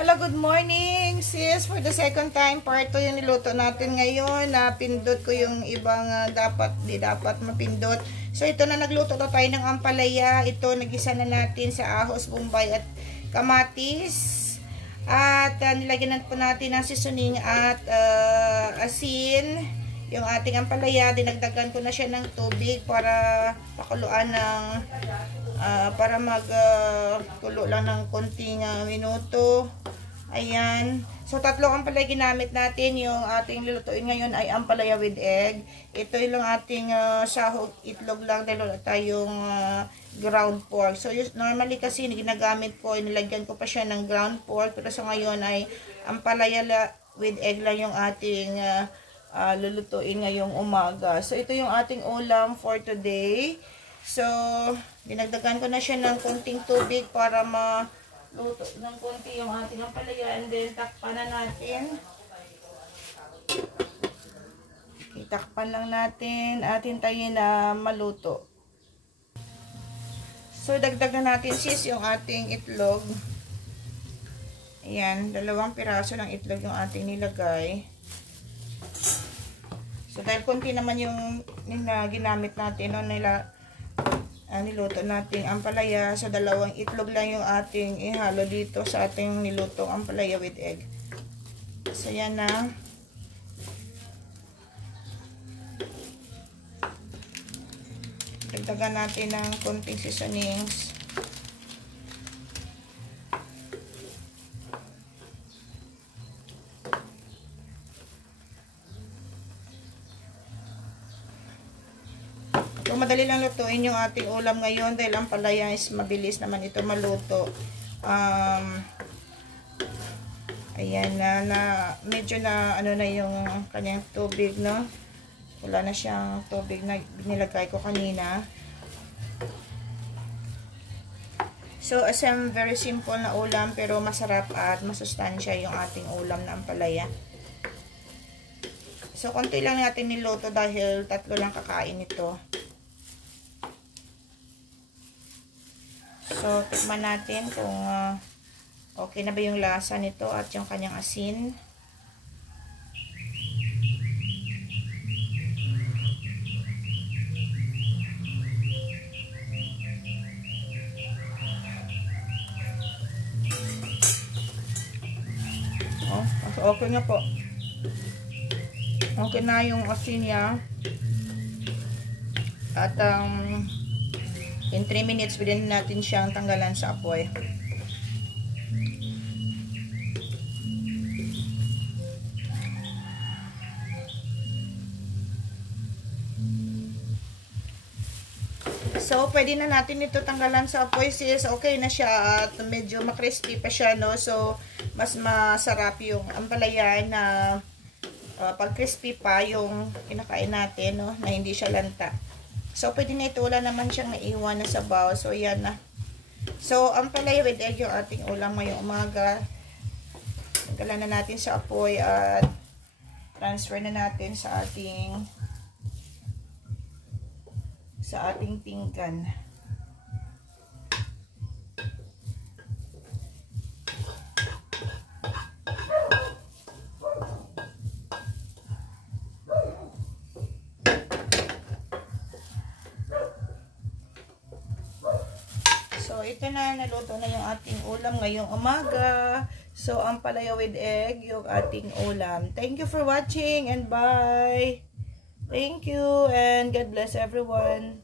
Hello, good morning sis. For the second time, part 2 yung niluto natin ngayon. Napindot ko yung ibang di dapat mapindot. So ito na, nagluto na tayo ng ampalaya. Ito, nagisa na natin sa ahos, bombay at kamatis. At nilagyan na po natin ng seasoning at asin. Yung ating ampalaya, dinagdagan ko na siya ng tubig para pakuluan ng para magkulo lang ng konting minuto. Ayan. So, tatlo ampalaya ginamit natin. Yung ating lulutuin ngayon ay ampalaya with egg. Ito yung ating sahog, itlog lang dahil wala tayong ground pork. So, normally kasi ginagamit ko, nilagyan ko pa siya ng ground pork. Pero sa ngayon ay ampalaya with egg lang yung ating lulutuin ngayong umaga. So, ito yung ating ulam for today. So, dinagdagan ko na siya ng konting tubig para maluto ng konti yung ating ampalaya. And then, takpan na natin. Okay, takpan lang natin at hintayin na maluto. So, dagdagan natin sis yung ating itlog. Ayan, 2 piraso ng itlog yung ating nilagay. So, dahil konti naman yung ginamit natin, no, niluto nating ampalaya. So, 2 itlog lang yung ating ihalo dito sa ating nilutong ampalaya with egg. So, yan na. Dagdagan natin ng konting seasonings. So, madali lang lutuin yung ating ulam ngayon dahil ang palaya is mabilis naman ito maluto. Ayan na medyo na ano na yung kanyang tubig, no? Wala na siyang tubig na nilagay ko kanina. So, very simple na ulam pero masarap at masustansya yung ating ulam na ampalaya. So, konti lang natin niluto dahil 3 lang kakain ito. So, tikman natin kung okay na ba yung lasa nito at yung kanyang asin. Oh, okay na po. Okay na yung asin niya. At in 3 minutes, pwede natin siyang tanggalan sa apoy. So, pwede na natin ito tanggalan sa apoy sis. Okay na siya at medyo makrispy pa siya, no? So, mas masarap yung ampalaya na pag crispy pa yung kinakain natin, no? Na hindi siya lanta. So, pwede na ito. Wala naman siyang naiwan na sabaw. So, yan na. So, ampalaya with egg yung ating ulam ngayong umaga. Tanggalan na natin sa apoy at transfer na natin sa ating pinggan. So, ito na, naluto na yung ating ulam ngayong umaga. So, ampalaya with egg, yung ating ulam. Thank you for watching and bye! Thank you and God bless everyone.